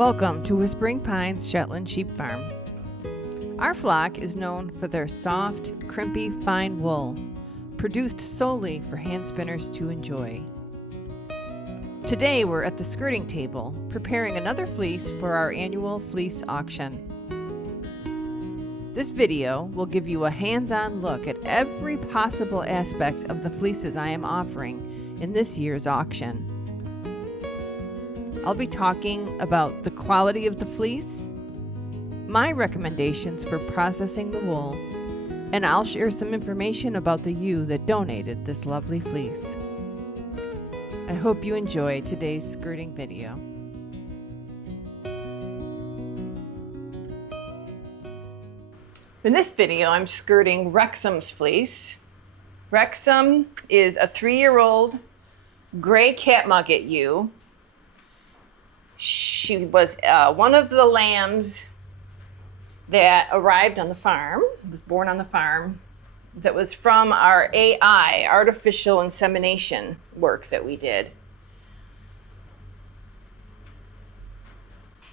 Welcome to Whispering Pines Shetland Sheep Farm. Our flock is known for their soft, crimpy, fine wool, produced solely for hand spinners to enjoy. Today we're at the skirting table, preparing another fleece for our annual fleece auction. This video will give you a hands-on look at every possible aspect of the fleeces I am offering in this year's auction. I'll be talking about the quality of the fleece, my recommendations for processing the wool, and I'll share some information about the ewe that donated this lovely fleece. I hope you enjoy today's skirting video. In this video, I'm skirting Wrexham's fleece. Wrexham is a 3-year-old gray Katmoget ewe. She was one of the lambs that arrived on the farm, was born on the farm, that was from our AI, artificial insemination work that we did.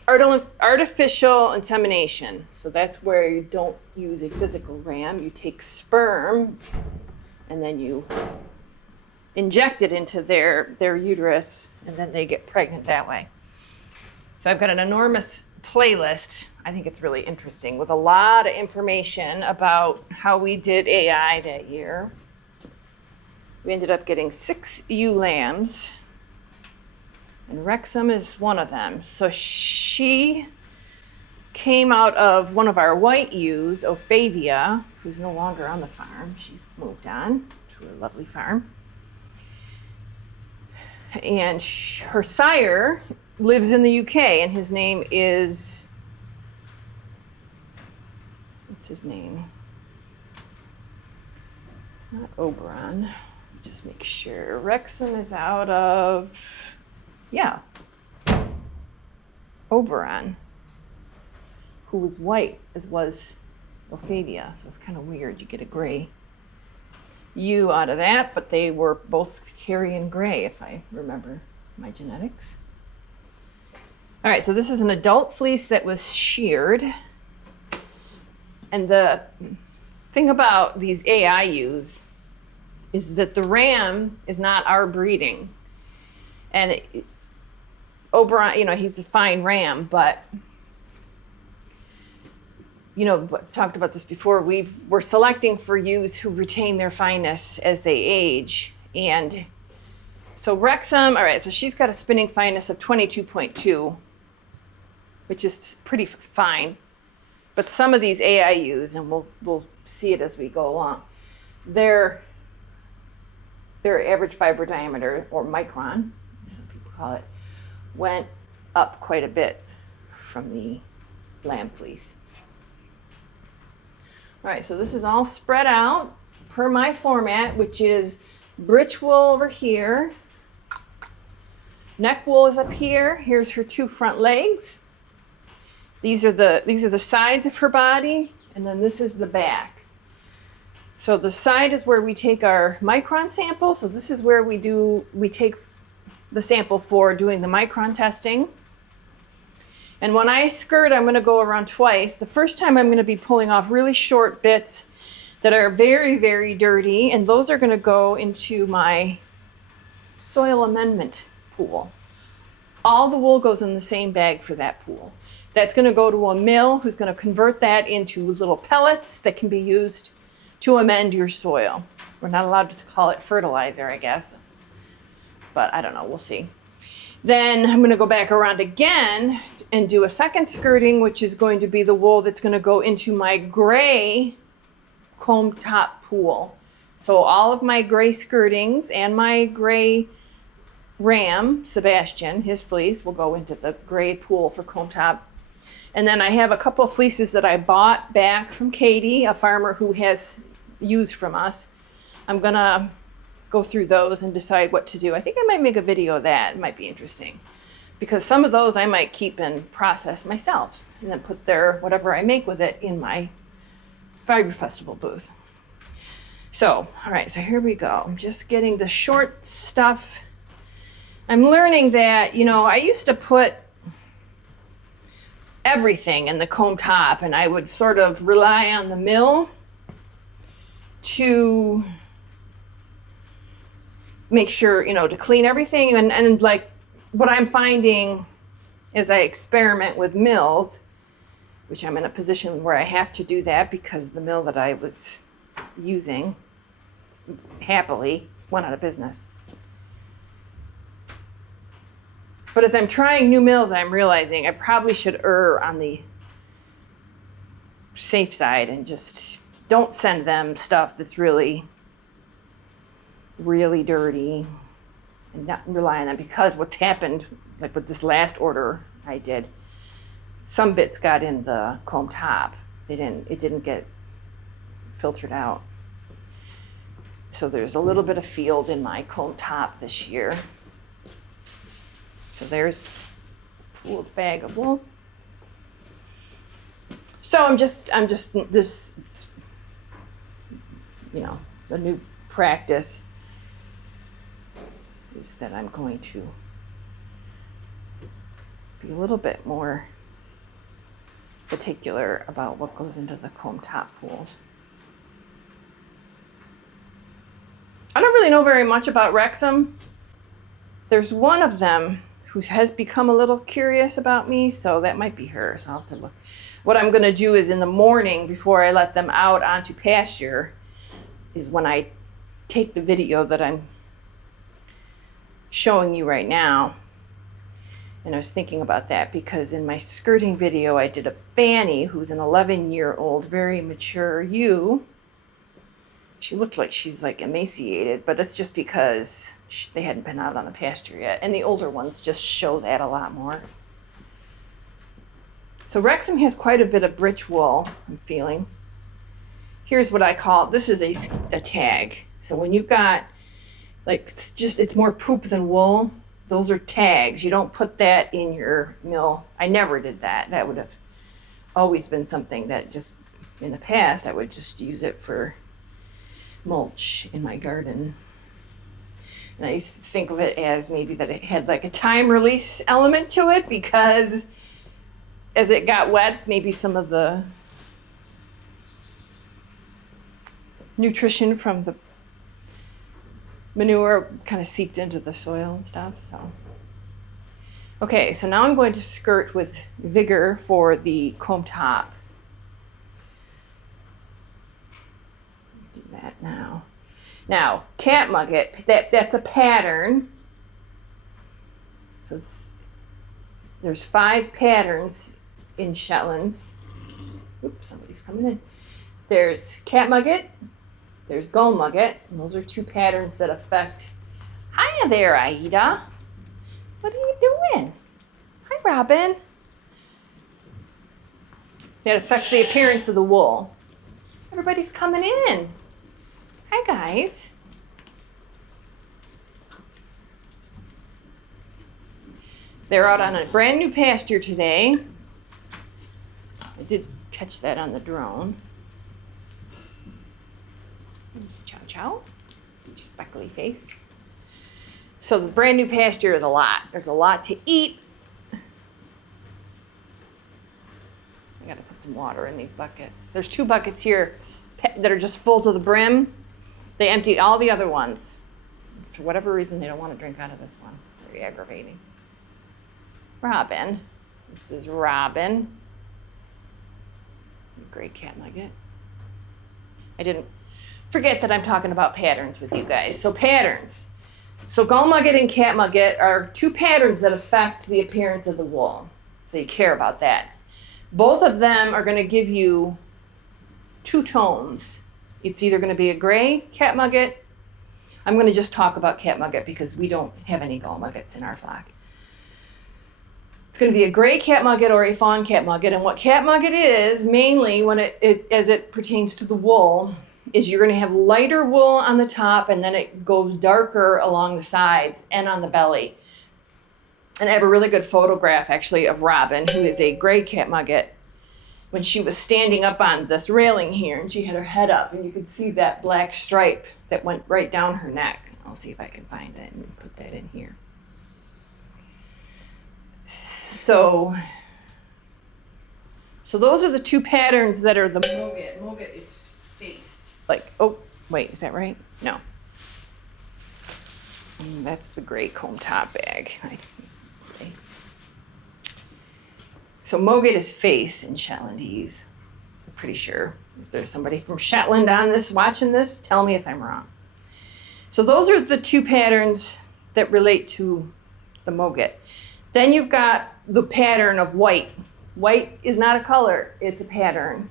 Artificial insemination, so that's where you don't use a physical ram. You take sperm and then you inject it into their uterus, and then they get pregnant that way. So I've got an enormous playlist. I think it's really interesting with a lot of information about how we did AI that year. We ended up getting 6 ewe lambs, and Wrexham is one of them. So she came out of one of our white ewes, Ophavia, who's no longer on the farm. She's moved on to a lovely farm. And her sire lives in the UK, and his name is, what's his name? It's not Oberon. Just make sure. Wrexham is out of, yeah, Oberon, who was white, as was Ophavia. So it's kind of weird. You get a gray ewe out of that, but they were both carrying gray, if I remember my genetics. All right, so this is an adult fleece that was sheared. And the thing about these AI ewes is that the ram is not our breeding. And Oberon, he's a fine ram, but, talked about this before, we're selecting for ewes who retain their fineness as they age. And so Wrexham, all right, so she's got a spinning fineness of 22.2, which is pretty fine. But some of these AIUs, and we'll see it as we go along, their average fiber diameter, or micron, as some people call it, went up quite a bit from the lamb fleece. All right, so this is all spread out per my format, which is breech wool over here, neck wool is up here. Here's her 2 front legs. These are the sides of her body, and then this is the back. So the side is where we take our micron sample. So this is where we take the sample for doing the micron testing. And when I skirt, I'm going to go around twice. The first time I'm going to be pulling off really short bits that are very, very dirty, and those are going to go into my soil amendment pool. All the wool goes in the same bag for that pool. That's going to go to a mill who's going to convert that into little pellets that can be used to amend your soil. We're not allowed to call it fertilizer, I guess. But I don't know, we'll see. Then I'm going to go back around again and do a second skirting, which is going to be the wool that's going to go into my gray comb top pool. So all of my gray skirtings and my gray ram, Sebastian, his fleece, will go into the gray pool for comb top. And then I have a couple of fleeces that I bought back from Katie, a farmer who has used from us. I'm gonna go through those and decide what to do. I think I might make a video of that. It might be interesting, because some of those I might keep and process myself and then put whatever I make with it in my Fiber Festival booth. So, all right, so here we go. I'm just getting the short stuff. I'm learning that, I used to put everything in the comb top, and I would sort of rely on the mill to make sure, you know, to clean everything. And like what I'm finding as I experiment with mills, which I'm in a position where I have to do that because the mill that I was using happily went out of business. But as I'm trying new mills, I'm realizing I probably should err on the safe side and just don't send them stuff that's really, really dirty and not rely on them, because what's happened, like with this last order I did, some bits got in the comb top. It didn't get filtered out. So there's a little bit of field in my comb top this year. So there's a pooled bag of wool. So I'm just this, you know, the new practice is that I'm going to be a little bit more particular about what goes into the comb top pools. I don't really know very much about Wrexham. There's one of them who has become a little curious about me, so that might be her, so I'll have to look. What I'm gonna do is in the morning, before I let them out onto pasture, is when I take the video that I'm showing you right now. And I was thinking about that because in my skirting video, I did a Fanny, who's an 11-year-old, very mature ewe. She looked like she's like emaciated, but it's just because they hadn't been out on the pasture yet. And the older ones just show that a lot more. So Wrexham has quite a bit of britch wool, I'm feeling. Here's what I call, this is a tag. So when you've got, like, just, it's more poop than wool, those are tags. You don't put that in your mill. I never did that. That would have always been something that just, in the past, I would just use it for mulch in my garden. And I used to think of it as maybe that it had like a time release element to it, because as it got wet, maybe some of the nutrition from the manure kind of seeped into the soil and stuff. So, okay, so now I'm going to skirt with vigor for the comb top. Do that now. Now, Katmoget, that's a pattern, because there's 5 patterns in Shetlands. Oops, somebody's coming in. There's Katmoget, there's Gullmoget, and those are 2 patterns that affect. Hiya there, Aida. What are you doing? Hi, Robin. That affects the appearance of the wool. Everybody's coming in. Hi, guys. They're out on a brand new pasture today. I did catch that on the drone. Chow chow, speckly face. So the brand new pasture is a lot. There's a lot to eat. I gotta put some water in these buckets. There's 2 buckets here that are just full to the brim. They emptied all the other ones. For whatever reason, they don't want to drink out of this one. Very aggravating. Robin. This is Robin. Great Katmoget. I didn't forget that I'm talking about patterns with you guys. So patterns. So Gullmoget and Katmoget are 2 patterns that affect the appearance of the wool. So you care about that. Both of them are going to give you 2 tones. It's either going to be a gray Katmoget. I'm going to just talk about Katmoget because we don't have any Gullmogets in our flock. It's going to be a gray Katmoget or a fawn Katmoget. And what Katmoget is, mainly when as it pertains to the wool, is you're going to have lighter wool on the top, and then it goes darker along the sides and on the belly. And I have a really good photograph, actually, of Robin, who is a gray Katmoget, when she was standing up on this railing here, and she had her head up, and you could see that black stripe that went right down her neck. I'll see if I can find it and put that in here. So So those are the two patterns that are the Moget. Moget is faced. Like, oh, wait, is that right? No. That's the gray comb top bag. Okay. So Moget is face in Shetlandese. I'm pretty sure. If there's somebody from Shetland on this, watching this, tell me if I'm wrong. So those are the two patterns that relate to the Moget. Then you've got the pattern of white. White is not a color, it's a pattern.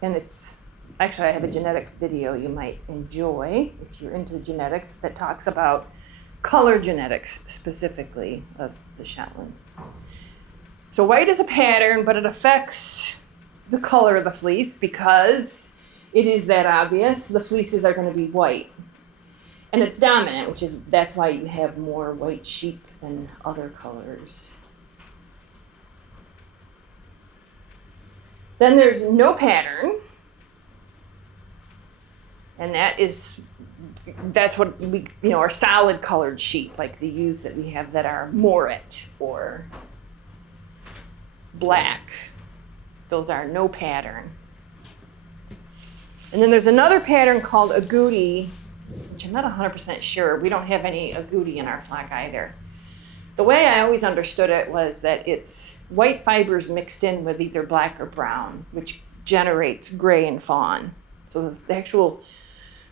And it's, actually I have a genetics video you might enjoy if you're into genetics that talks about color genetics specifically of the Shetlands. So white is a pattern, but it affects the color of the fleece because it is that obvious. The fleeces are going to be white. And it's dominant, that's why you have more white sheep than other colors. Then there's no pattern. And that's what we, are solid colored sheep, like the ewes that we have that are moret or black. Those are no pattern. And then there's another pattern called agouti, which I'm not 100% sure. We don't have any agouti in our flock either. The way I always understood it was that it's white fibers mixed in with either black or brown, which generates gray and fawn. So the actual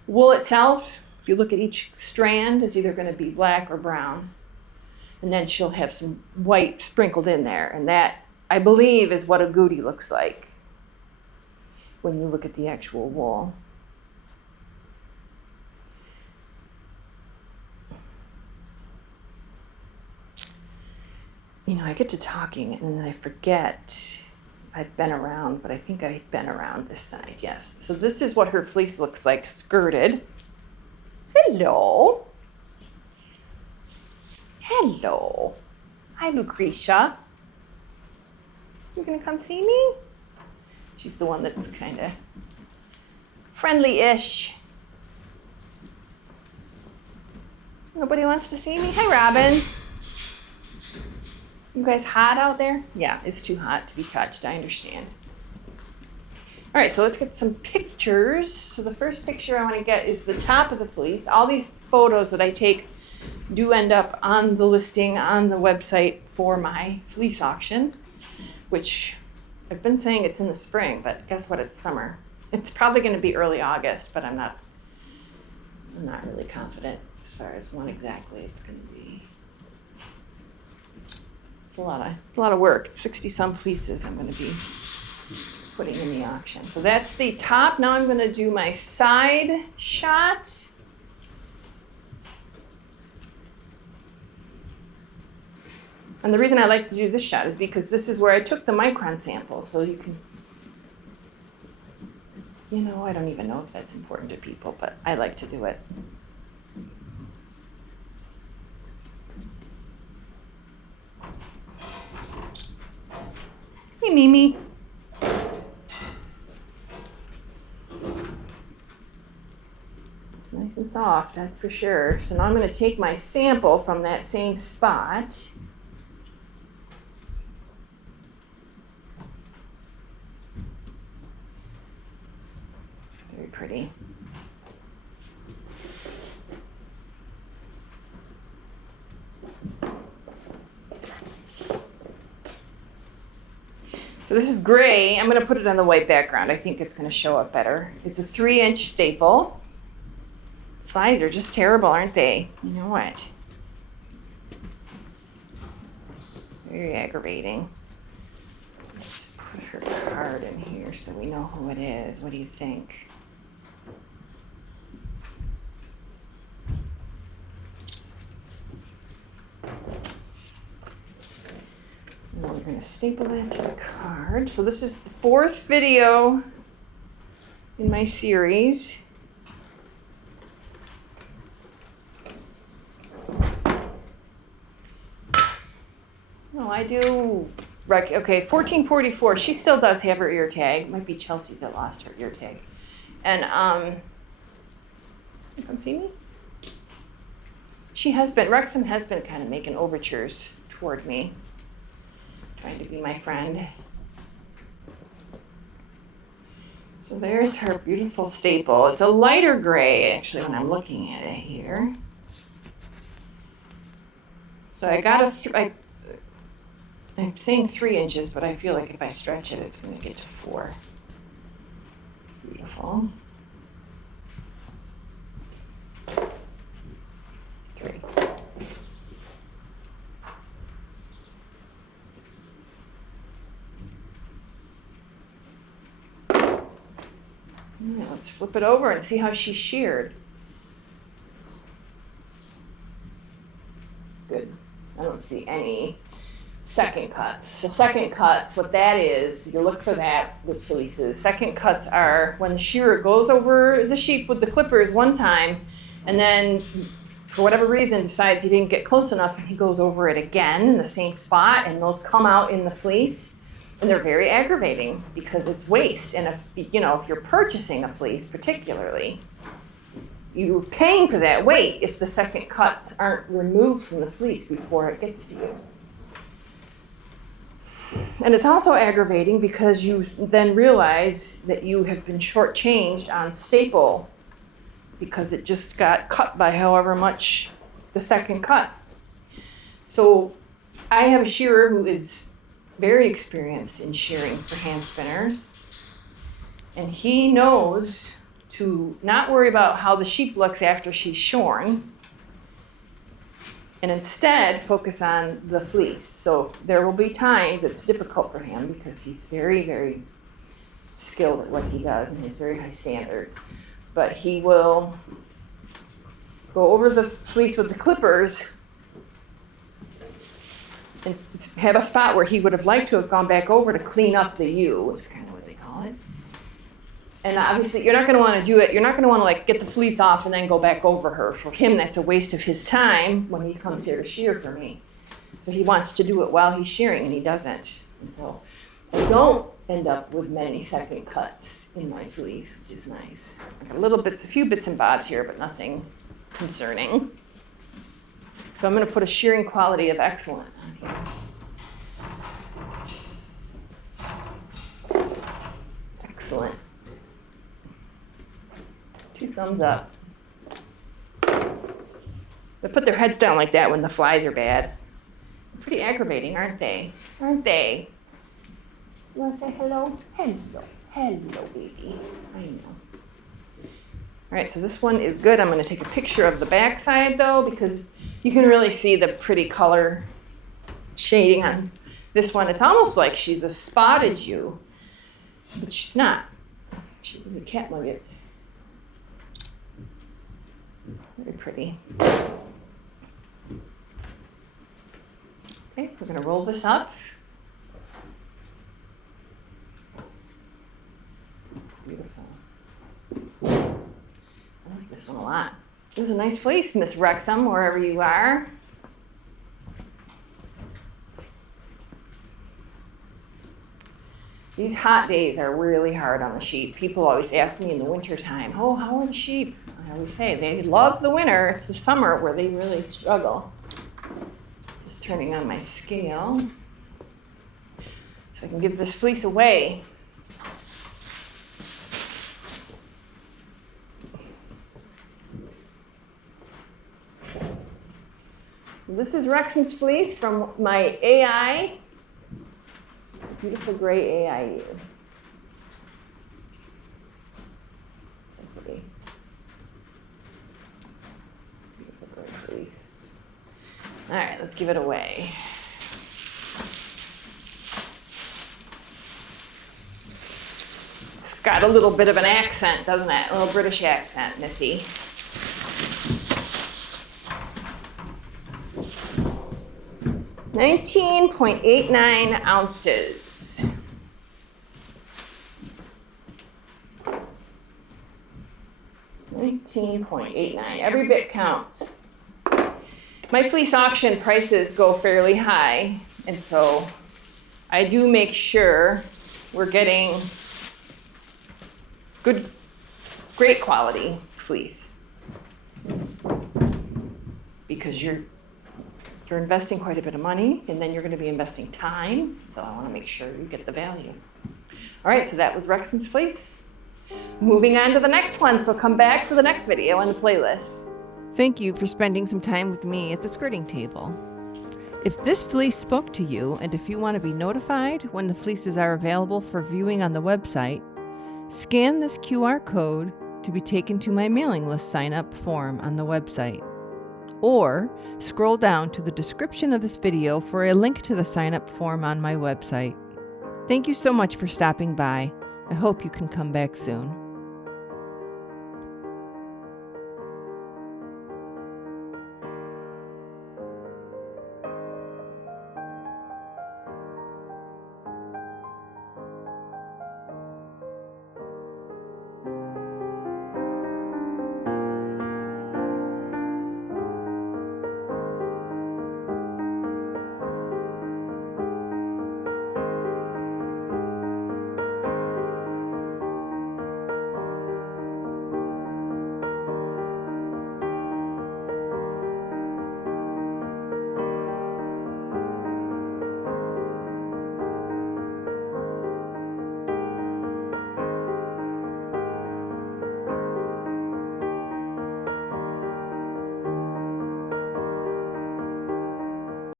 wool itself, if you look at each strand, is either going to be black or brown. And then she'll have some white sprinkled in there. And that, I believe, is what agouti looks like when you look at the actual wool. I get to talking and then I forget I've been around, but I think I've been around this side, yes. So this is what her fleece looks like skirted. Hello. Hello. Hi, Lucretia. You gonna come see me? She's the one that's kind of friendly-ish. Nobody wants to see me? Hi, Robin. You guys hot out there? Yeah, it's too hot to be touched, I understand. All right, so let's get some pictures. So the first picture I want to get is the top of the fleece. All these photos that I take do end up on the listing on the website for my fleece auction, which I've been saying it's in the spring, but guess what? It's summer. It's probably going to be early August, but I'm not really confident as far as when exactly it's going to be. It's a lot of work. 60 some fleeces I'm going to be putting in the auction. So that's the top. Now I'm going to do my side shot. And the reason I like to do this shot is because this is where I took the micron sample, so you can, I don't even know if that's important to people, but I like to do it. Hey, Mimi. It's nice and soft, that's for sure. So now I'm going to take my sample from that same spot. Very pretty. So this is gray. I'm going to put it on the white background. I think it's going to show up better. It's a 3-inch staple. Flies are just terrible, aren't they? You know what? Very aggravating. Let's put her card in here so we know who it is. What do you think? And we're going to staple that to the card. So this is the 4th video in my series. No, I do. Okay, 1444. She still does have her ear tag. Might be Chelsea that lost her ear tag. And you come see me? Wrexham has been kind of making overtures toward me trying to be my friend. So there's her beautiful staple. It's a lighter gray, actually, when I'm looking at it here. So I got I'm saying 3 inches, but I feel like if I stretch it, it's going to get to 4. Beautiful. 3. Now let's flip it over and see how she's sheared. Good. I don't see any second cuts. So second cuts, what that is, you look for that with fleeces. Second cuts are when the shearer goes over the sheep with the clippers one time, and then for whatever reason decides he didn't get close enough, and he goes over it again in the same spot, and those come out in the fleece. And they're very aggravating because it's waste. And if you're purchasing a fleece particularly, you're paying for that weight if the second cuts aren't removed from the fleece before it gets to you. And it's also aggravating because you then realize that you have been shortchanged on staple because it just got cut by however much the second cut. So I have a shearer who is very experienced in shearing for hand spinners, and he knows to not worry about how the sheep looks after she's shorn, and instead focus on the fleece. So there will be times it's difficult for him because he's very, very skilled at what he does and he has very high standards, but he will go over the fleece with the clippers and have a spot where he would have liked to have gone back over to clean up the U, is kind of what they call it. And obviously, you're not going to want to do it. You're not going to want to like get the fleece off and then go back over her. For him, that's a waste of his time when he comes here to shear for me. So he wants to do it while he's shearing, and he doesn't. And so I don't end up with many second cuts in my fleece, which is nice. I got a few bits and bobs here, but nothing concerning. So I'm going to put a shearing quality of excellent on here. Excellent. 2 thumbs up. They put their heads down like that when the flies are bad. Pretty aggravating, aren't they? Aren't they? You want to say hello? Hello. Hello, baby. I know. All right, so this one is good. I'm going to take a picture of the back side, though, because you can really see the pretty color shading on this one. It's almost like she's a spotted ewe, but she's not. She's a Katmoget. Very pretty. Okay, we're going to roll this up. It's beautiful. I like this one a lot. This is a nice fleece, Miss Wrexham, wherever you are. These hot days are really hard on the sheep. People always ask me in the wintertime, oh, how are the sheep? I always say they love the winter. It's the summer where they really struggle. Just turning on my scale so I can give this fleece away. This is Wrexham's fleece from my AI. Beautiful gray AI ear. So pretty. Beautiful gray fleece. All right, let's give it away. It's got a little bit of an accent, doesn't it? A little British accent, Missy. $19.89 ounces. $19.89. Every bit counts. My fleece auction prices go fairly high, and so I do make sure we're getting good, great quality fleece because you're You're investing quite a bit of money, and then you're going to be investing time, so I want to make sure you get the value. All right, so that was Wrexham's fleece. Moving on to the next one, so come back for the next video on the playlist. Thank you for spending some time with me at the skirting table. If this fleece spoke to you, and if you want to be notified when the fleeces are available for viewing on the website, scan this QR code to be taken to my mailing list sign-up form on the website. Or scroll down to the description of this video for a link to the sign-up form on my website. Thank you so much for stopping by. I hope you can come back soon.